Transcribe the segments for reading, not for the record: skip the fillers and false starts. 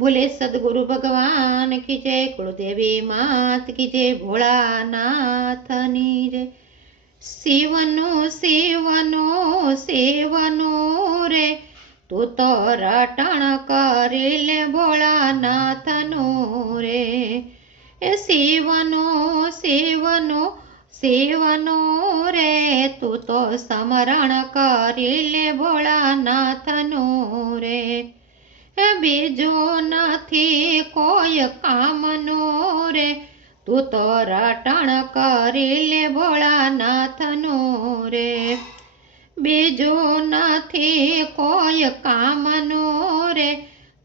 बोले सदगुरु भगवान की जय, कुलदेवी मात की जय, भोलानाथनी जय। शिवनु शिवनु शिवनु रे, तू तो रटण करिले भोलानाथनु रे। शिवनु शिवनु शिवनु रे, तू तो स्मरण करिले भोलानाथनु रे। बीजो नथी कोई कामनो रे, तू तो रटण करिले भोलानाथनु रे। बीजो नथी कोई कामनो रे,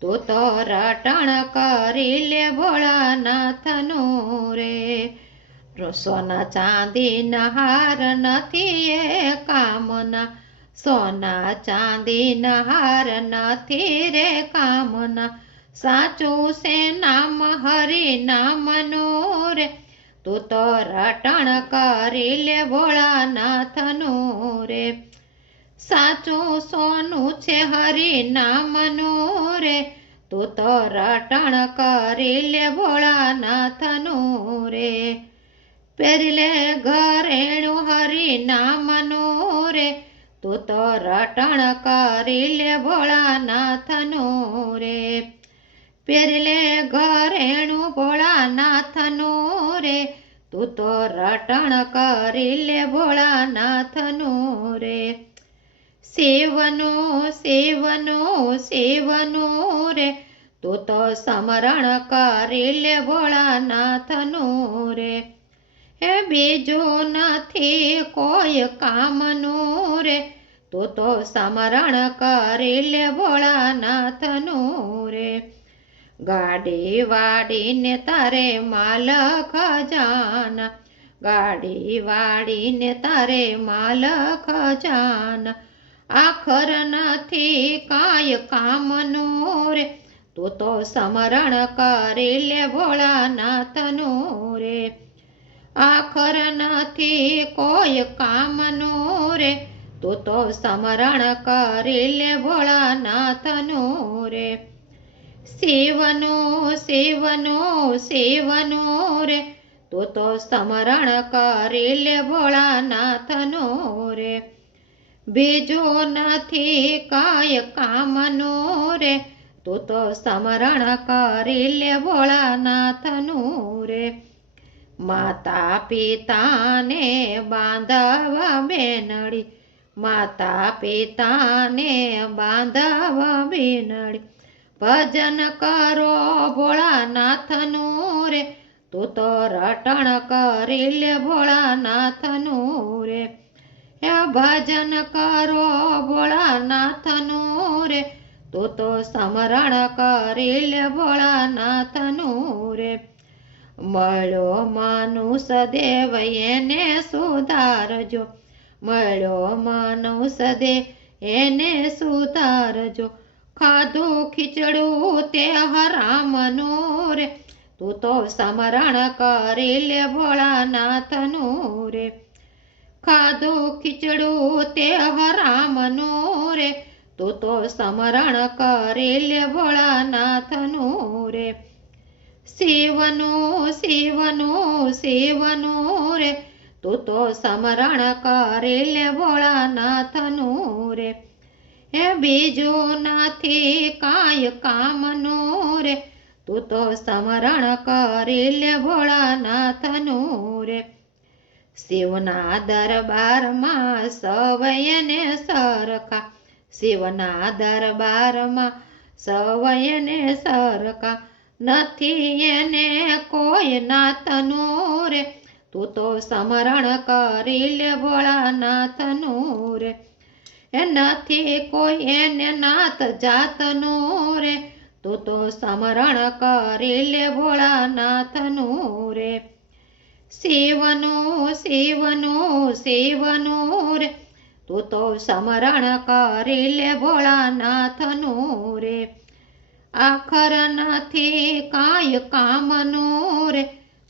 तू तो रटण करिले भोलानाथनु रे। सोना चांदी नहार नथी ए कामना, सोना चांदी नहार नथी रे कामना। साचू से नाम हरि नामनो रे, तू तो रटण करिले भोलानाथनु रे। साचू सोनू छे हरि नामनु रे, तू तो रटण करिले भोलानाथनु रे। पेरिले घरेणु हरि नामनु रे, तू तो रटण करिले भोलानाथनु रे। पेरिले घरेणु भोलानाथनु रे, तू तो रटण करिले भोलानाथनु रे। सेवनु सेवनु सेवनु रे, तू तो स्मरण करिले भोलानाथनु रे। बीजो नथी कोई कामनु रे, तू तो स्मरण करिले भोलानाथनु रे। गाड़ी वाड़ी ने तारे माल खजाना, गाड़ी वाड़ी ने तारे माल खजाना। आखर नथी काय कामनु रे, तू तो स्मरण करिले भोलानाथनु रे। आखर नथी कोई कामनु रे, तू तो स्मरण करिले भोलानाथनु रे। शिवनु शिवनु शिवनु रे, तू तो स्मरण करिले भोलानाथनु रे। बीजो नथी काय कामनु रे, तू तो स्मरण करिले भोलानाथनु रे। माता पिता ने बांधवा बेनड़ी, माता पिता ने बांधवा बेनड़ी। भजन करो भोलानाथनु रे, तू तो रटण करिले भोलानाथनु रे। भजन करो भोलानाथनु रे, तू तो स्मरण करिले भोलानाथनु रे। मळ्यो मानुष देव एने सुधारजो, मळ्यो मानुष देव एने सुधारजो। खाधो खिचड़ू ते हरामनु रे, तू तो स्मरण करिले भोलानाथनु रे। खाधो खिचड़ू ते हरामनु रे, तू तो स्मरण करिले भोलानाथनु रे। शिवनु शिवनु शिवनु रे, तू तो स्मरण करिले भोलानाथनु रे। बीजो नथी काय कामनु रे, तू तो स्मरण करिले भोलानाथनु रे। शिवना दरबार में सवयने सरखा, शिवना दरबार में सवयने सरखा। नथी एने कोई नाथनु रे, तू तो स्मरण करिले भोलानाथनु रे। नथी कोई एने नाथ जातनु रे, तू तो स्मरण करिले भोलानाथनु रे। शिवनु शिवनु शिवनु रे, तू तो स्मरण करिले भोलानाथनु रे। आखर नथी काय कामनु रे,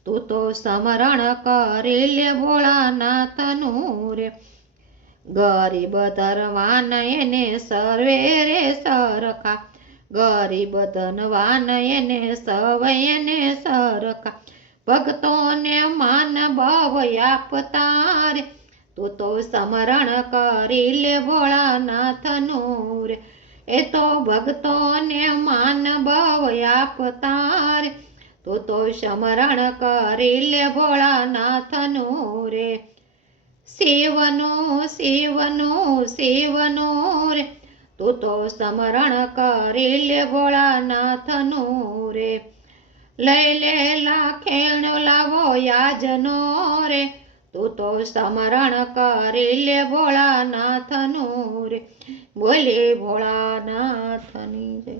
तू तो स्मरण करिले भोलानाथनु रे। गरीब दरवान एने सर्वे रे सरखा, ગરીબ ધનવાન એને સવયને સરખા, ભક્તોને માન બવ આપતા રે, તું તો સ્મરણ કરી લે ભોળાનાથનું રે, એ તો ભક્તોને માન બવ આપતા રે, તું તો સ્મરણ કરી લે ભોળાનાથનું રે. શિવનું શિવનું શિવનું રે, તું તો સ્મરણ કરી લે ભોળાનાથનું રે, લઈ લે લાખેણ લાવો યાજનો રે, તું તો સ્મરણ કરી લે ભોળાનાથનું રે. બોલે ભોળાનાથની જય.